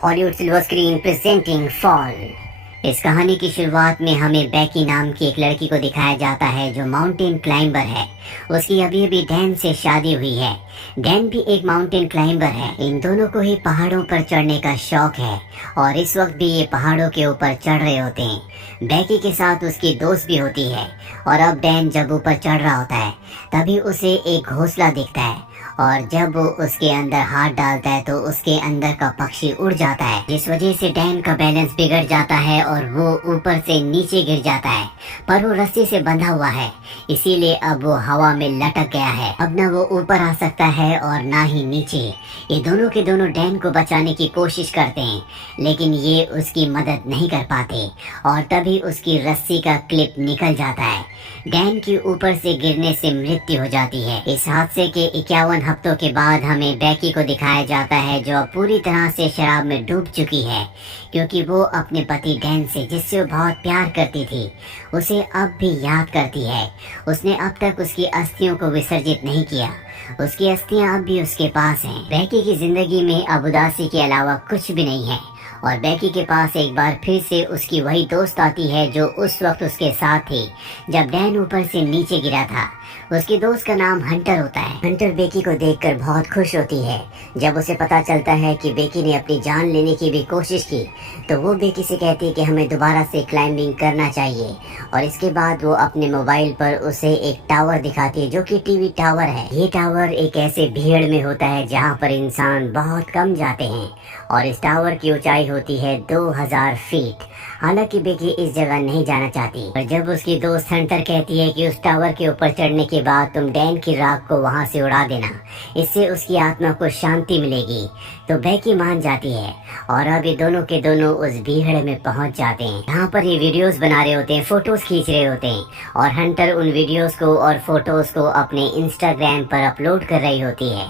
Hollywood silver screen presenting fall. इस कहानी की शुरुआत में हमें बैकी नाम की एक लड़की को दिखाया जाता है जो माउंटेन क्लाइंबर है। उसकी अभी अभी डैन से शादी हुई है। डैन भी एक माउंटेन क्लाइंबर है। इन दोनों को ही पहाड़ों पर चढ़ने का शौक है और इस वक्त भी ये पहाड़ों के ऊपर चढ़ रहे होते हैं। बैकी के साथ उसकी दोस्त भी होती है और अब डैन जब ऊपर चढ़ रहा होता है तभी उसे एक घोंसला दिखता है और जब वो उसके अंदर हाथ डालता है तो उसके अंदर का पक्षी उड़ जाता है, जिस वजह से डैन का बैलेंस बिगड़ जाता है और वो ऊपर से नीचे गिर जाता है। पर वो रस्सी से बंधा हुआ है, इसीलिए अब वो हवा में लटक गया है। अब न वो ऊपर आ सकता है और ना ही नीचे। ये दोनों के दोनों डैन को बचाने की कोशिश करते हैं, लेकिन ये उसकी मदद नहीं कर पाते और तभी उसकी रस्सी का क्लिप निकल जाता है। डैन की ऊपर से गिरने से मृत्यु हो जाती है। इस हादसे के 51 हफ्तों के बाद हमें बैकी को दिखाया जाता है जो अब पूरी तरह से शराब में डूब चुकी है, क्योंकि वो अपने पति डैन से, जिससे वो बहुत प्यार करती थी, उसे अब भी याद करती है। उसने अब तक उसकी अस्थियों को विसर्जित नहीं किया। उसकी अस्थियां अब भी उसके पास हैं। बैकी की जिंदगी में अब उदासी के अलावा कुछ भी नहीं है और बैकी के पास एक बार फिर से उसकी वही दोस्त आती है जो उस वक्त उसके साथ थी जब डैन ऊपर से नीचे गिरा था। उसकी दोस्त का नाम हंटर होता है। हंटर बैकी को देखकर बहुत खुश होती है। जब उसे पता चलता है कि बैकी ने अपनी जान लेने की भी कोशिश की तो वो बैकी से कहती है कि हमें दोबारा से क्लाइंबिंग करना चाहिए और इसके बाद वो अपने मोबाइल पर उसे एक टावर दिखाती है जो कि टीवी टावर है। ये टावर एक ऐसे भीड़ में होता है जहाँ पर इंसान बहुत कम जाते हैं और इस टावर की ऊंचाई होती है 2000 फीट। हालांकि बेकी इस जगह नहीं जाना चाहती, पर जब उसकी दोस्त हंटर कहती है कि उस टावर के ऊपर चढ़ने के बाद तुम डैन की राख को वहां से उड़ा देना, इससे उसकी आत्मा को शांति मिलेगी, तो बेकी मान जाती है और अब ये दोनों के दोनों उस भीड़ में पहुंच जाते हैं। यहाँ पर ये वीडियोस बना रहे होते हैं, फोटोज खींच रहे होते हैं और हंटर उन वीडियोस को और फोटोज को अपने इंस्टाग्राम पर अपलोड कर रही होती है।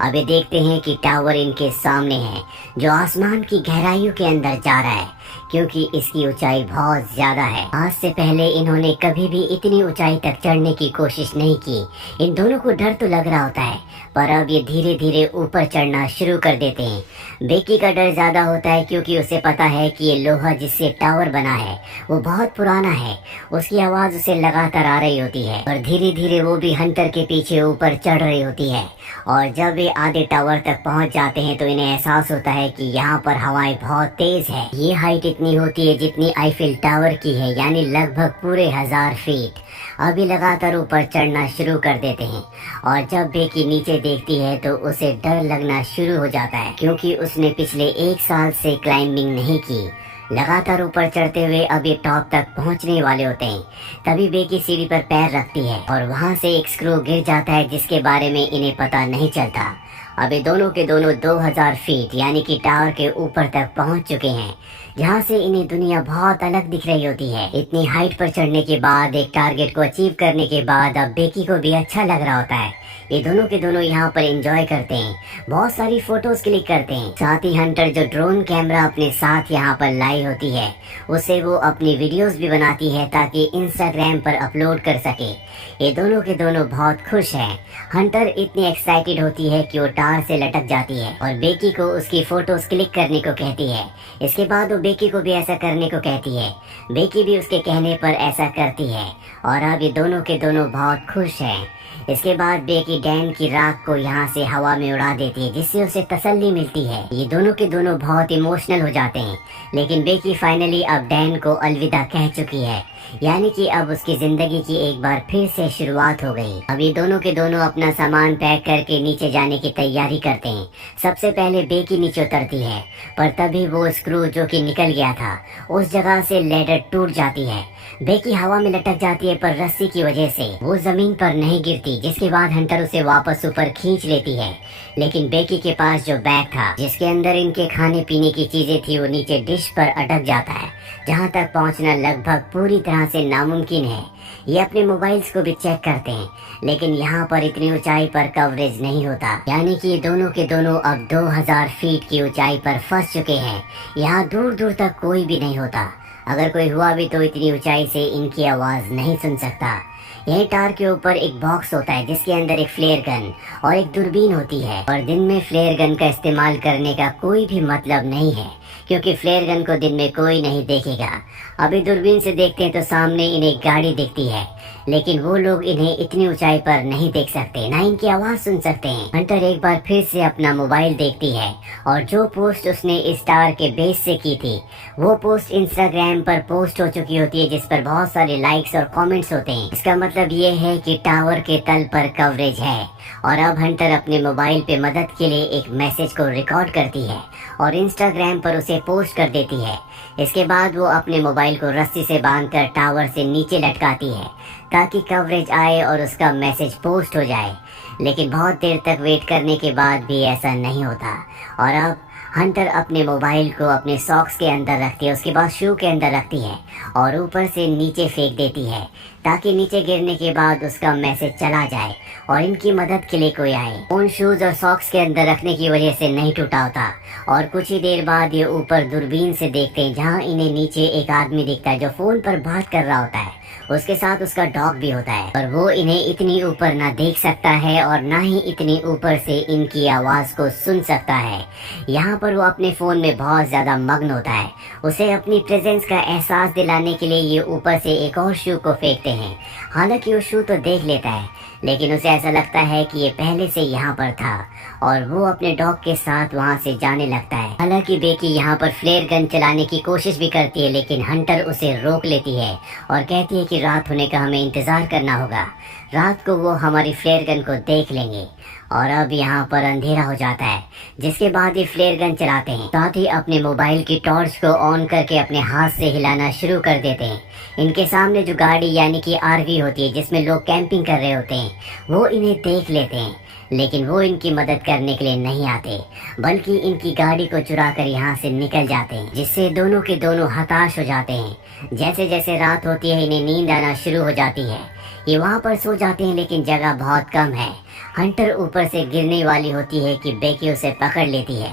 अब ये देखते हैं कि टावर इनके सामने है जो आसमान की गहराइयों के अंदर जा रहा है, क्योंकि इसकी ऊंचाई बहुत ज्यादा है। आज से पहले इन्होंने कभी भी इतनी ऊंचाई तक चढ़ने की कोशिश नहीं की। इन दोनों को डर तो लग रहा होता है, पर अब ये धीरे धीरे ऊपर चढ़ना शुरू कर देते हैं। बेकी का डर ज्यादा होता है क्योंकि उसे पता है कि ये लोहा जिससे टावर बना है वो बहुत पुराना है। उसकी आवाज उसे लगातार आ रही होती है और धीरे धीरे वो भी हंटर के पीछे ऊपर चढ़ रही होती है और जब वे आधे टावर तक पहुंच जाते हैं तो इन्हें एहसास होता है कि यहाँ पर हवाएं बहुत तेज है। ये हाइट इतनी होती है जितनी आईफिल टावर की है, यानी लगभग पूरे 1000 फीट। अभी लगातार ऊपर चढ़ना शुरू कर देते हैं और जब बेकी नीचे देखती है तो उसे डर लगना शुरू हो जाता है, क्योंकि उसने पिछले 1 साल से क्लाइंबिंग नहीं की। लगातार ऊपर चढ़ते हुए अब ये टॉप तक पहुंचने वाले होते हैं। तभी बेकी सीढ़ी पर पैर रखती है और वहां से एक स्क्रू गिर जाता है जिसके बारे में इन्हें पता नहीं चलता। अब ये दोनों के दोनों 2000 फीट यानी कि टावर के ऊपर तक पहुंच चुके हैं, जहां से इन्हें दुनिया बहुत अलग दिख रही होती है। इतनी हाइट पर चढ़ने के बाद, एक टारगेट को अचीव करने के बाद अब बेकी को भी अच्छा लग रहा होता है। ये दोनों के दोनों यहाँ पर एंजॉय करते हैं, बहुत सारी फोटोज क्लिक करते हैं। साथ ही हंटर जो ड्रोन कैमरा अपने साथ यहाँ पर लाई होती है उसे वो अपनी वीडियोस भी बनाती है ताकि इंस्टाग्राम पर अपलोड कर सके। ये दोनों के दोनों बहुत खुश हैं। हंटर इतनी एक्साइटेड होती है कि वो टावर से लटक जाती है और बेकी को उसकी फोटोज क्लिक करने को कहती है। इसके बाद वो बेकी को भी ऐसा करने को कहती है। बेकी भी उसके कहने पर ऐसा करती है और अब ये दोनों के दोनों बहुत खुश हैं। इसके बाद बेकी डैन की राख को यहाँ से हवा में उड़ा देती है, जिससे उसे तसल्ली मिलती है। ये दोनों के दोनों बहुत इमोशनल हो जाते हैं, लेकिन बेकी फाइनली अब डैन को अलविदा कह चुकी है, यानी कि अब उसकी जिंदगी की एक बार फिर से शुरुआत हो गई। अब ये दोनों के दोनों अपना सामान पैक करके नीचे जाने की तैयारी करते हैं। सबसे पहले बेकी नीचे उतरती है, पर तभी वो स्क्रू जो कि निकल गया था उस जगह से लेडर टूट जाती है। बेकी हवा में लटक जाती है, पर रस्सी की वजह से वो जमीन पर नहीं गिरती, जिसके बाद हंटर उसे वापस ऊपर खींच लेती है। लेकिन बेकी के पास जो बैग था जिसके अंदर इनके खाने पीने की चीजें थी वो नीचे डिश पर अटक जाता है, जहाँ तक पहुँचना लगभग पूरी तरह से नामुमकिन है। ये अपने मोबाइल्स को भी चेक करते हैं, लेकिन यहाँ पर इतनी ऊंचाई पर कवरेज नहीं होता, यानी कि दोनों के दोनों अब 2000 फीट की ऊंचाई पर फंस चुके हैं। यहाँ दूर दूर तक कोई भी नहीं होता। अगर कोई हुआ भी तो इतनी ऊंचाई से इनकी आवाज नहीं सुन सकता। यही टावर के ऊपर एक बॉक्स होता है जिसके अंदर एक फ्लेयर गन और एक दूरबीन होती है। और दिन में फ्लेयर गन का इस्तेमाल करने का कोई भी मतलब नहीं है, क्योंकि फ्लेयर गन को दिन में कोई नहीं देखेगा। अभी दूरबीन से देखते हैं तो सामने इन्हें गाड़ी दिखती है, लेकिन वो लोग इन्हें इतनी ऊंचाई पर नहीं देख सकते, ना इनकी आवाज सुन सकते हैं। हंटर एक बार फिर से अपना मोबाइल देखती है और जो पोस्ट उसने इस टावर के बेस से की थी वो पोस्ट इंस्टाग्राम पर पोस्ट हो चुकी होती है, जिस पर बहुत सारे लाइक्स और कमेंट्स होते हैं। इसका मतलब ये है कि टावर के तल पर कवरेज है। और अब हंटर अपने मोबाइल पे मदद के लिए एक मैसेज को रिकॉर्ड करती है और इंस्टाग्राम पर उसे पोस्ट कर देती है। इसके बाद वो अपने मोबाइल को रस्सी से बांधकर टावर से नीचे लटकाती है ताकि कवरेज आए और उसका मैसेज पोस्ट हो जाए। लेकिन बहुत देर तक वेट करने के बाद भी ऐसा नहीं होता। और अब हंटर अपने मोबाइल को अपने सॉक्स के अंदर रखती है, उसके बाद शू के अंदर रखती है और ऊपर से नीचे फेंक देती है ताकि नीचे गिरने के बाद उसका मैसेज चला जाए और इनकी मदद के लिए कोई आए। फोन शूज और सॉक्स के अंदर रखने की वजह से नहीं टूटा होता। और कुछ ही देर बाद ये ऊपर दूरबीन से देखते हैं जहाँ इन्हें नीचे एक आदमी दिखता है जो फोन पर बात कर रहा होता है। उसके साथ उसका डॉग भी होता है और वो इन्हें इतनी ऊपर ना देख सकता है और ना ही इतनी ऊपर से इनकी आवाज को सुन सकता है। यहाँ पर वो अपने फोन में बहुत ज्यादा मग्न होता है। उसे अपनी प्रेजेंस का एहसास दिलाने के लिए ये ऊपर से एक और शू को फेंकते हैं। हालांकि वो शू तो देख लेता है, लेकिन उसे ऐसा लगता है कि ये पहले से यहाँ पर था और वो अपने डॉग के साथ वहाँ से जाने लगता है। हालांकि बेकी यहाँ पर फ्लेयर गन चलाने की कोशिश भी करती है, लेकिन हंटर उसे रोक लेती है और कहती है कि रात होने का हमें इंतजार करना होगा, रात को वो हमारी फ्लेयर गन को देख लेंगे। और अब यहाँ पर अंधेरा हो जाता है, जिसके बाद ये फ्लेयर गन चलाते हैं, साथ ही अपने मोबाइल की टॉर्च को ऑन करके अपने हाथ से हिलाना शुरू कर देते हैं। इनके सामने जो गाड़ी यानी कि आरवी होती है जिसमें लोग कैंपिंग कर रहे होते हैं वो इन्हें देख लेते हैं, लेकिन वो इनकी मदद करने के लिए नहीं आते, बल्कि इनकी गाड़ी को चुरा कर यहाँ से निकल जाते हैं, जिससे दोनों के दोनों हताश हो जाते हैं। जैसे जैसे रात होती है इन्हें नींद आना शुरू हो जाती है। ये वहाँ पर सो जाते हैं, लेकिन जगह बहुत कम है। हंटर ऊपर से गिरने वाली होती है कि बेकी उसे पकड़ लेती है।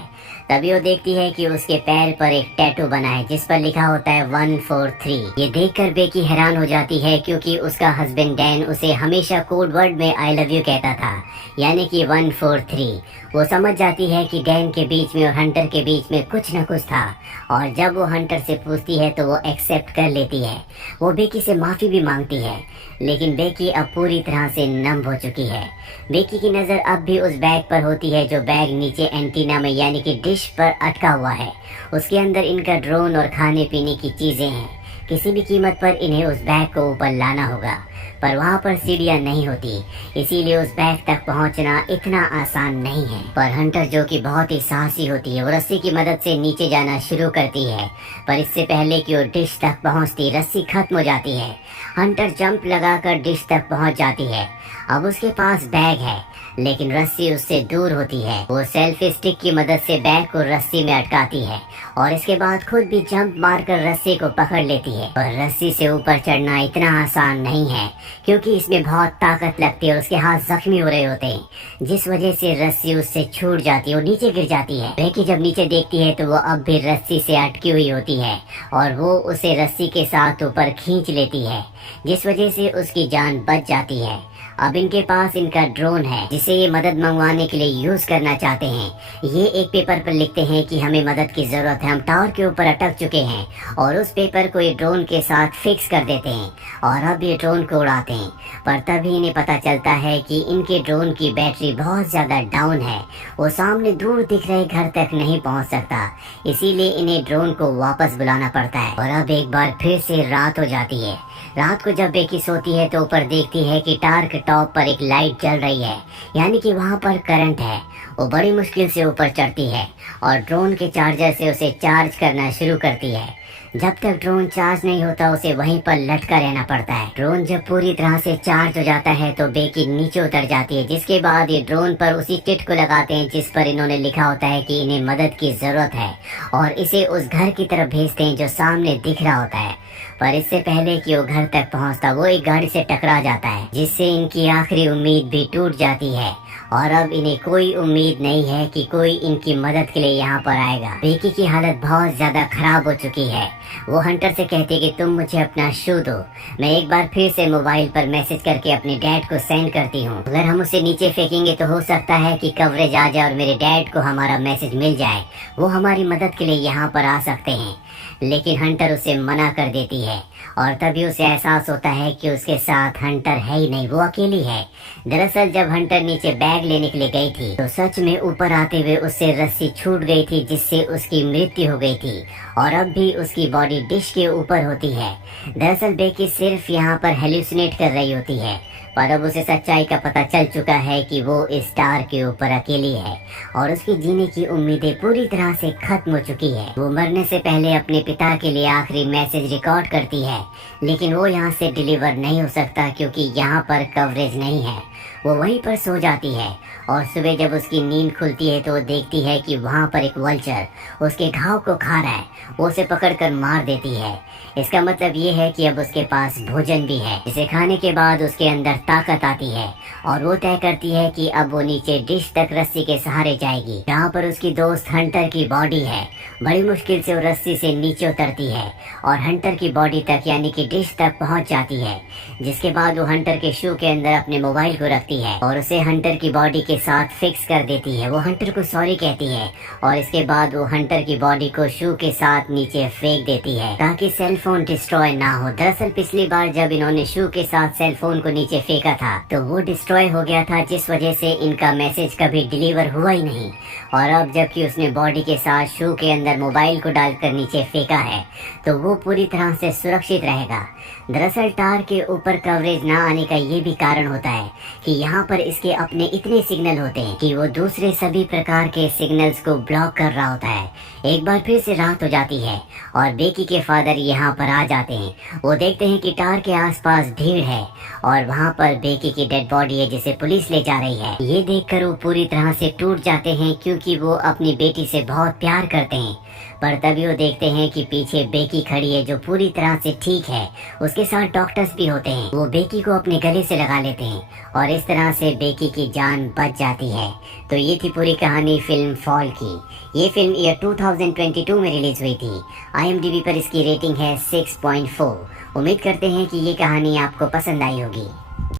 तभी वो देखती है कि उसके पैर पर एक टैटू बना है जिस पर लिखा होता है 143। ये देखकर बेकी हैरान हो जाती है, क्योंकि उसका हस्बैंड डैन उसे हमेशा कोड वर्ड में आई लव यू कहता था, यानी कि 143। वो समझ जाती है कि डैन के बीच में और हंटर के बीच में कुछ न कुछ था, और जब वो हंटर से पूछती है तो वो एक्सेप्ट कर लेती है। वो बेकी से माफी भी मांगती है, लेकिन बेकी अब पूरी तरह से नम हो चुकी है। बेकी की नजर अब भी उस बैग पर होती है जो बैग नीचे एंटीना में यानी कि डिश पर अटका हुआ है। उसके अंदर इनका ड्रोन और खाने पीने की चीजें हैं। किसी भी कीमत पर इन्हें उस बैग को ऊपर लाना होगा, पर वहाँ पर सीढ़ियाँ नहीं होती, इसीलिए उस बैग तक पहुँचना इतना आसान नहीं है। पर हंटर, जो कि बहुत ही साहसी होती है, वो रस्सी की मदद से नीचे जाना शुरू करती है, पर इससे पहले कि वो डिश तक पहुँचती रस्सी खत्म हो जाती है। हंटर जंप लगाकर डिश तक पहुँच जाती है। अब उसके पास बैग है, लेकिन रस्सी उससे दूर होती है। वो सेल्फी स्टिक की मदद से बैग को रस्सी में अटकाती है और इसके बाद खुद भी जंप मारकर रस्सी को पकड़ लेती है। और रस्सी से ऊपर चढ़ना इतना आसान नहीं है, क्योंकि इसमें बहुत ताकत लगती है और उसके हाथ जख्मी हो रहे होते हैं, जिस वजह से रस्सी उससे छूट जाती है और नीचे गिर जाती है। बेकी जब नीचे देखती है तो वो अब भी रस्सी से अटकी हुई होती है और वो उसे रस्सी के साथ ऊपर खींच लेती है, जिस वजह से उसकी जान बच जाती है। अब इनके पास इनका ड्रोन है जिसे ये मदद मंगवाने के लिए यूज करना चाहते हैं। ये एक पेपर पर लिखते हैं कि हमें मदद की जरूरत है, हम टावर के ऊपर अटक चुके हैं, और उस पेपर को ये ड्रोन के साथ फिक्स कर देते हैं और अब ये ड्रोन को उड़ाते हैं। पर तभी इन्हें पता चलता है कि इनके ड्रोन की बैटरी बहुत ज्यादा डाउन है, वो सामने दूर दिख रहे घर तक नहीं पहुंच सकता, इसीलिए इन्हें ड्रोन को वापस बुलाना पड़ता है। और अब एक बार फिर से रात हो जाती है। रात को जब बेकी सोती है तो ऊपर देखती है कि टावर के टॉप पर एक लाइट जल रही है, यानी कि वहाँ पर करंट है। वो बड़ी मुश्किल से ऊपर चढ़ती है और ड्रोन के चार्जर से उसे चार्ज करना शुरू करती है। जब तक ड्रोन चार्ज नहीं होता उसे वहीं पर लटका रहना पड़ता है। ड्रोन जब पूरी तरह से चार्ज हो जाता है तो बेकी नीचे उतर जाती है, जिसके बाद ये ड्रोन पर उसी टिट को लगाते हैं जिस पर इन्होंने लिखा होता है कि इन्हें मदद की जरूरत है, और इसे उस घर की तरफ भेजते हैं जो सामने दिख रहा होता है। पर इससे पहले कि वो घर तक पहुंचता वो एक गाड़ी से टकरा जाता है, जिससे इनकी आखिरी उम्मीद भी टूट जाती है और अब इन्हें कोई उम्मीद नहीं है कि कोई इनकी मदद के लिए यहाँ पर आएगा। बेकी की हालत बहुत ज्यादा खराब हो चुकी है। वो हंटर से कहती है कि तुम मुझे अपना शू दो, मैं एक बार फिर से मोबाइल पर मैसेज करके अपने डैड को सेंड करती हूँ। अगर हम उसे नीचे फेंकेंगे तो हो सकता है कि कवरेज आ जाए और मेरे डैड को हमारा मैसेज मिल जाए, वो हमारी मदद के लिए यहाँ पर आ सकते हैं। लेकिन हंटर उसे मना कर देती है और तभी उसे एहसास होता है कि उसके साथ हंटर है ही नहीं, वो अकेली है। दरअसल जब हंटर नीचे बैग लेने के लिए गई थी तो सच में ऊपर आते हुए उससे रस्सी छूट गई थी, जिससे उसकी मृत्यु हो गई थी और अब भी उसकी बॉडी डिश के ऊपर होती है। दरअसल बेकी सिर्फ यहाँ पर हेल्यूसिनेट कर रही होती है, पर अब उसे सच्चाई का पता चल चुका है कि वो इस स्टार के ऊपर अकेली है और उसकी जीने की उम्मीदें पूरी तरह से खत्म हो चुकी है। वो मरने से पहले अपने पिता के लिए आखिरी मैसेज रिकॉर्ड करती है, लेकिन वो यहाँ से डिलीवर नहीं हो सकता क्योंकि यहाँ पर कवरेज नहीं है। वो वहीं पर सो जाती है और सुबह जब उसकी नींद खुलती है तो वो देखती है कि वहाँ पर एक वल्चर उसके घाव को खा रहा है। वो उसे पकड़कर मार देती है। इसका मतलब ये है कि अब उसके पास भोजन भी है, जिसे खाने के बाद उसके अंदर ताकत आती है और वो तय करती है कि अब वो नीचे डिश तक रस्सी के सहारे जाएगी, जहाँ पर उसकी दोस्त हंटर की बॉडी है। बड़ी मुश्किल से वो रस्सी से नीचे उतरती है और हंटर की बॉडी तक यानी कि डिश तक पहुँच जाती है, जिसके बाद वो हंटर के शू के अंदर अपने मोबाइल को रखती है और उसे हंटर की बॉडी के साथ फिक्स कर देती है। वो हंटर को सॉरी कहती है और इसके बाद वो हंटर की बॉडी को शू के साथ नीचे फेंक देती है ताकि सेल फोन डिस्ट्रॉय ना हो। दरअसल पिछली बार जब इन्होंने शू के साथ सेल फोन को नीचे फेंका था तो वो डिस्ट्रॉय हो गया था, जिस वजह से इनका मैसेज कभी डिलीवर हुआ ही नहीं। और अब जबकि उसने बॉडी के साथ शू के अंदर मोबाइल को डालकर नीचे फेंका है तो वो पूरी तरह से सुरक्षित रहेगा। दरअसल टार के ऊपर कवरेज ना आने का ये भी कारण होता है कि यहाँ पर इसके अपने इतने सिग्नल होते हैं कि वो दूसरे सभी प्रकार के सिग्नल्स को ब्लॉक कर रहा होता है। एक बार फिर से रात हो जाती है और बेकी के फादर यहाँ पर आ जाते हैं। वो देखते हैं कि टार के आसपास भीड़ है और वहाँ पर बेकी की डेड बॉडी है जिसे पुलिस ले जा रही है। ये देखकर वो पूरी तरह से टूट जाते हैं क्योंकि वो अपनी बेटी से बहुत प्यार करते हैं। पर तभी वो देखते हैं कि पीछे बेकी खड़ी है जो पूरी तरह से ठीक है, उसके साथ डॉक्टर्स भी होते हैं। वो बेकी को अपने गले से लगा लेते हैं और इस तरह से बेकी की जान बच जाती है। तो ये थी पूरी कहानी फिल्म फॉल की। ये फिल्म ईयर 2022 में रिलीज हुई थी। IMDb पर इसकी रेटिंग है 6.4। उम्मीद करते हैं कि ये कहानी आपको पसंद आई होगी।